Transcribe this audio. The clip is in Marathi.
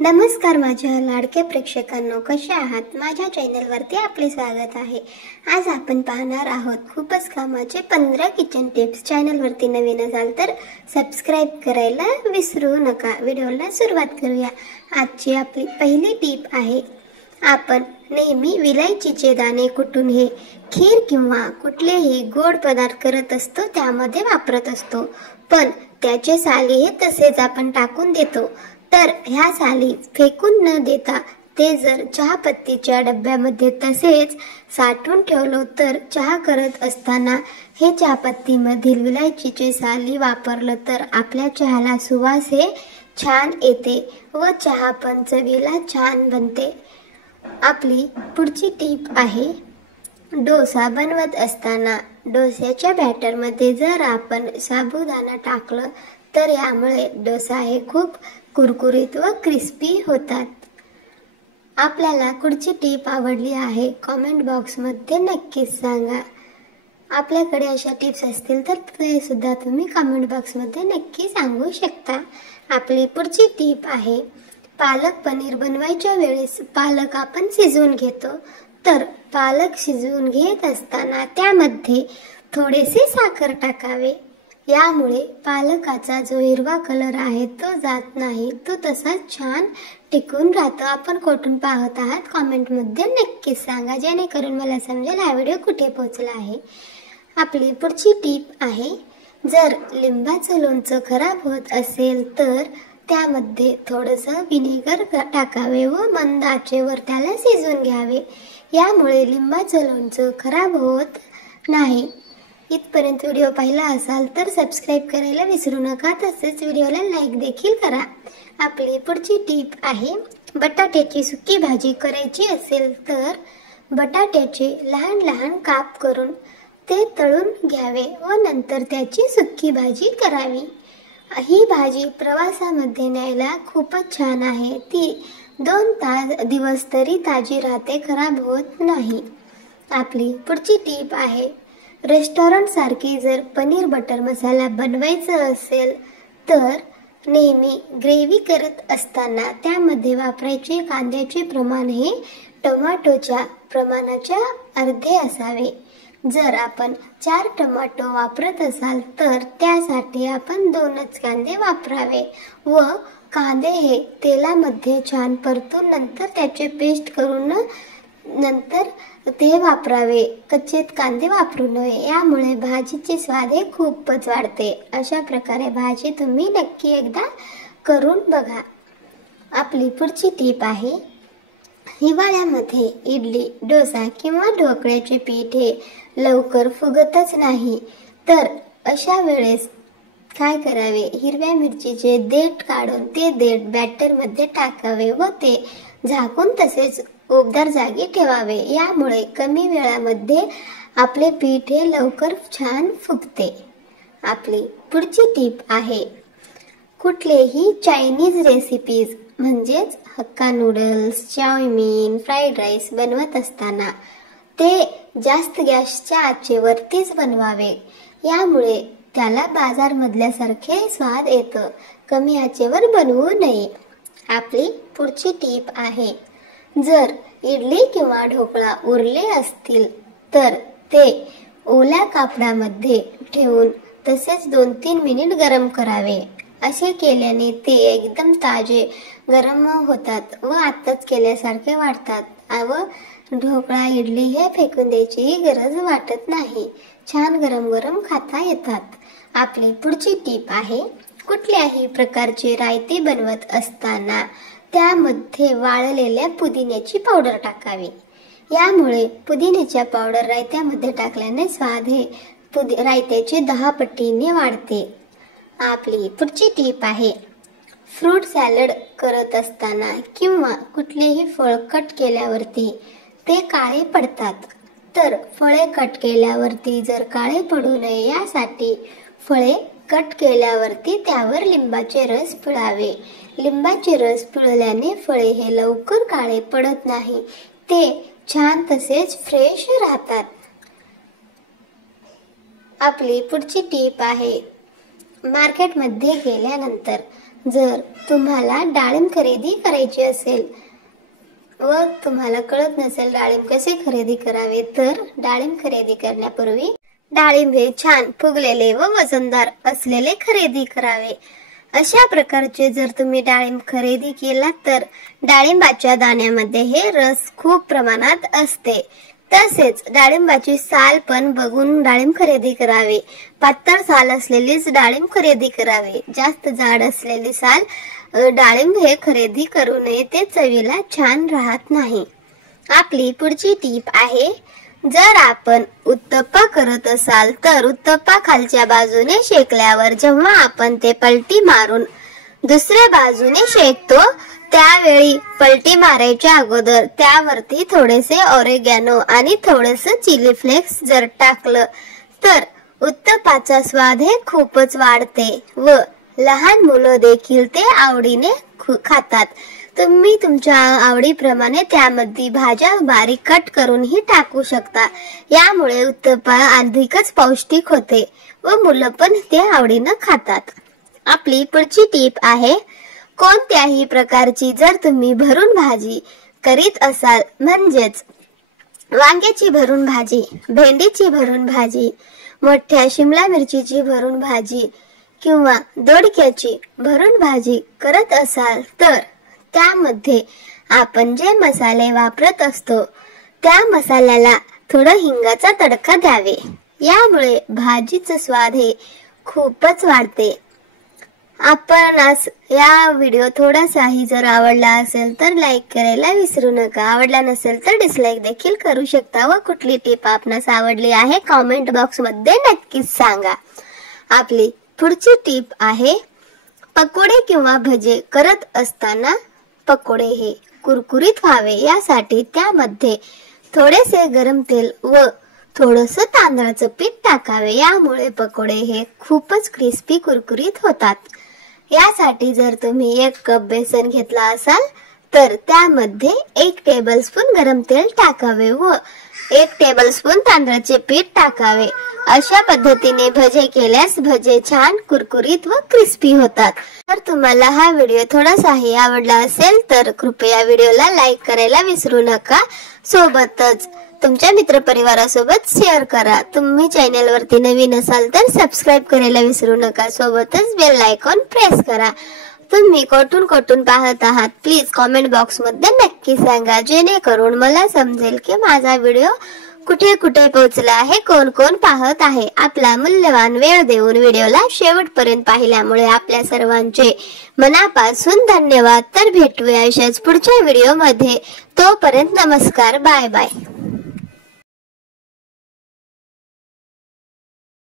नमस्कार माझ्या लाडक्या प्रेक्षकांनो, कसे आहात? माझ्या चॅनलवरती आपले स्वागत आहे। आज आपण पाहणार आहोत खूपच कामाचे 15 किचन टिप्स। चॅनलवरती नवीन असाल तर सबस्क्राइब करायला विसरू नका। व्हिडिओला सुरुवात करूया। आजची आपली पहिली टिप आहे, आपण नेहमी विलायचीचे दाणे कुटून हे खीर किंवा कुठलेही गोड पदार्थ करत असतो, त्यामध्ये वापरत असतो, पण त्याचे साली हे तसेच आपण टाकून देतो। तर ह्या साली फेकून न देता ते जर चहापत्तीच्या डब्यामध्ये तसेच साठवून ठेवलो तर चहा करत असताना हे चहापत्तीमधील विलायचीचे साली वापरलं तर आपल्या चहाला सुवास हे छान येते व चहा पण चवीला छान बनते। आपली पुढची टीप आहे, डोसा बनवत असताना डोस्याच्या बॅटरमध्ये जर आपण साबुदाणा टाकलं तर यामुळे डोसा हे खूप कुरकुरीत व क्रिस्पी होतात। आपल्याला पुढची टीप आवडली आहे कमेंट बॉक्समध्ये नक्कीच सांगा। आपल्याकडे अशा टिप्स असतील तर ते सुद्धा तुम्ही कमेंट बॉक्समध्ये नक्की सांगू शकता। आपली पुढची टीप आहे, पालक पनीर बनवायच्या वेळेस पालक आपण शिजवून घेतो, तर पालक शिजवून घेत असताना त्यामध्ये थोडेसे साखर टाकावे। यामुळे पालकाचा जो हिरवा कलर आहे तो जात नाही, तो तसाच छान टिकून राहतो। आपण कुठून पाहत आहात कमेंटमध्ये नक्कीच सांगा, जेणेकरून मला समजेल हा व्हिडिओ कुठे पोहोचला आहे। आपली पुढची टीप आहे, जर लिंबाचं लोणचं खराब होत असेल तर त्यामध्ये थोडंसं विनेगर टाकावे व मंद आचेवर त्याला शिजवून घ्यावे। यामुळे लिंबाचं लोणचं खराब होत नाही। इथपर्यंत व्हिडिओ पाहिला असाल तर सबस्क्राइब करायला विसरू नका, तसेच व्हिडिओला लाईक देखील करा। आपली पुढची टीप आहे, बटाट्याची सुकी भाजी करायची असेल तर बटाट्याचे लहान लहान काप करून ते तळून घ्यावे व नंतर त्याची सुकी भाजी करावी। ही भाजी प्रवासामध्ये न्यायला खूपच छान आहे। ती 2 दिवस तरी ताजी राहते, खराब होत नाही। आपली पुढची टीप आहे, रेस्टॉरंट सारखी जर पनीर बटर मसाला बनवायचा असेल तर नेहमी ग्रेव्ही करत असताना त्यामध्ये वापरायचे कांद्याचे प्रमाण हे टोमॅटोच्या प्रमाणाच्या अर्धे असावे। जर आपण 4 टोमॅटो वापरत असाल तर त्यासाठी आपण 2च कांदे वापरावे व कांदे हे तेलामध्ये छान परतून नंतर त्याचे पेस्ट करून नंतर ते वापरावे। कच्चे कांदे वापरू नये, यामुळे भाजीचे स्वाद हे खूपच वाढते। अशा प्रकारे भाजी तुम्ही नक्की एकदा करून बघा। आपली पुढची टीप आहे, हिवाळ्यामध्ये इडली, डोसा किंवा ढोकळ्याचे पीठ हे लवकर फुगतच नाही, तर अशा वेळेस काय करावे, हिरव्या मिरचीचे देठ काढून ते देठ बॅटरमध्ये टाकावे व ते झाकून तसेच उबदार जागी ठेवावे। यामुळे कमी वेळामध्ये आपले पीठ हे लवकर छान फुगते। आपली पुढची टीप आहे, कुठलेही चायनीज रेसिपीज म्हणजेच hakka noodles, chowmein, fried rice बनवत असताना ते जास्त गॅसच्या आचेवरतीच बनवावे। यामुळे त्याला बाजारमधल्यासारखे स्वाद येतं, कमी आचेवर बनवू नये। आपली पुढची टीप आहे, जर इडली किंवा ढोकळा उरले असतील तर ते ओल्या कापडामध्ये ठेवून तसेच 2-3 मिनिट गरम करावे। असे केल्याने ते एकदम ताजे गरम होतात व आत्ताच केल्यासारखे वाटतात व ढोकळा इडली हे फेकून द्यायची गरज वाटत नाही, छान गरम गरम खाता येतात। आपली पुढची टीप आहे, कुठल्याही प्रकारचे रायते बनवत असताना त्यामध्ये वाळलेल्या पुदिन्याची पावडर टाकावी। यामुळे पुदिन्याच्या पावडर रायत्यामध्ये टाकल्याने स्वाद हे रायत्याचे 10 पटीने वाढते। आपली पुढची टीप आहे, फ्रूट सॅलड करत असताना किंवा कुठलेही फळ कट केल्यावरती ते काळे पडतात, तर फळे कट केल्यावरती जर काळे पडू नये यासाठी फळे कट केल्यावरती त्यावर लिंबाचे रस पिळावे। लिंबाचे रस पिळल्याने फळे हे लवकर काळे पडत नाही, ते छान तसेच फ्रेश राहतात। आपली पुढची टीप आहे, मार्केटमध्ये गेल्यानंतर जर तुम्हाला डाळिंब खरेदी करायची असेल व तुम्हाला कळत नसेल डाळिंब कसे खरेदी करावे, तर डाळिंब खरेदी करण्यापूर्वी डाळिंब हे छान फुगलेले व वजनदार असलेले खरेदी करावे। अशा प्रकारचे जर तुम्ही डाळिंब खरेदी केला तर डाळिंबाच्या दाण्यामध्ये हे रस खूप प्रमाणात असते। तसेच डाळिंबाची साल पण बघून डाळिंब खरेदी करावे। पातळ साल असलेलीच डाळिंब खरेदी करावे। जास्त जाड असलेली साल डाळिंब हे खरेदी करू नये, ते चवीला छान राहत नाही। आपली पुढची टीप आहे, जर आपण उत्तप्पा करत असाल तर उत्तप्पा खालच्या बाजूने शेकल्यावर जेव्हा आपण ते पलटी मारून दुसऱ्या बाजूने शेकतो त्यावेळी पलटी मारायच्या अगोदर त्यावरती थोडेसे ऑरेगॅनो आणि थोडेसे चिली फ्लेक्स जर टाकलं तर उत्तप्पाचा स्वाद हे खूपच वाढते व लहान मुलं देखील ते आवडीने खातात। तुम्ही तुमच्या आवडीप्रमाणे त्यामध्ये भाज्या बारीक कट करूनही टाकू शकता। यामुळे उत्तप्पा अधिकच पौष्टिक होते व मुलं पण ते आवडीने खातात। आपली पुढची टीप आहे, कोणत्याही प्रकारची जर तुम्ही भरून भाजी करीत असाल, म्हणजेच वांग्याची भरून भाजी, भेंडीची भरून भाजी, मोठ्या शिमला मिरचीची भरून भाजी किंवा दोडक्याची भरून भाजी करत असाल तर त्यामध्ये आपण जे मसाले वापरत असतो त्या मसाल्याला थोडं हिंगाचा तडका द्यावे। यामुळे भाजीचा स्वाद हे खूपच वाढते। आपण आज या व्हिडिओ थोडासाही जर आवडला असेल तर लाईक करायला विसरू नका। आवडला नसेल तर डिसलाईक देखील करू शकता व कुठली टिप आपणास आवडली आहे कमेंट बॉक्स मध्ये नक्कीच सांगा। आपली पुढची टिप आहे, पकोडे किंवा भजे करत असताना पकोडे हे कुरकुरीत व्हावे यासाठी त्यामध्ये थोडेसे गरम तेल व थोडंसं तांदळाचं पीठ टाकावे। यामुळे पकोडे हे खूपच क्रिस्पी कुरकुरीत होतात। यासाठी जर तुम्ही 1 कप बेसन घेतला असाल तर त्यामध्ये 1 टेबलस्पून गरम तेल टाकावे व 1 टेबलस्पून तांदळाचे पीठ टाकावे। अशा पद्धतीने भजे केल्यास भजे छान कुरकुरीत व क्रिस्पी होतात। जर तुम्हाला हा व्हिडिओ थोडासाही आवडला असेल तर कृपया व्हिडिओला लाईक करायला विसरू नका। सोबतच तुमच्या मित्रपरिवारासोबत शेअर करा। तुम्ही चॅनल वरती नवीन असाल तर सबस्क्राइब करायला विसरू नका। सोबतच बेल आयकॉन प्रेस करा। तुम्ही कुठून पाहत आहात प्लीज कमेंट बॉक्स मध्ये नक्की सांगा, जेणेकरून मला समजेल की माझा व्हिडिओ कुठे कुठे पोहोचला आहे, कोण कोण पाहत आहे। आपला मूल्यवान वेळ देऊन व्हिडिओला शेवटपर्यंत पाहिल्यामुळे आपल्या सर्वांचे मनापासून धन्यवाद। तर भेटूया अशाच पुढच्या व्हिडिओ मध्ये, तोपर्यंत नमस्कार, बाय बाय।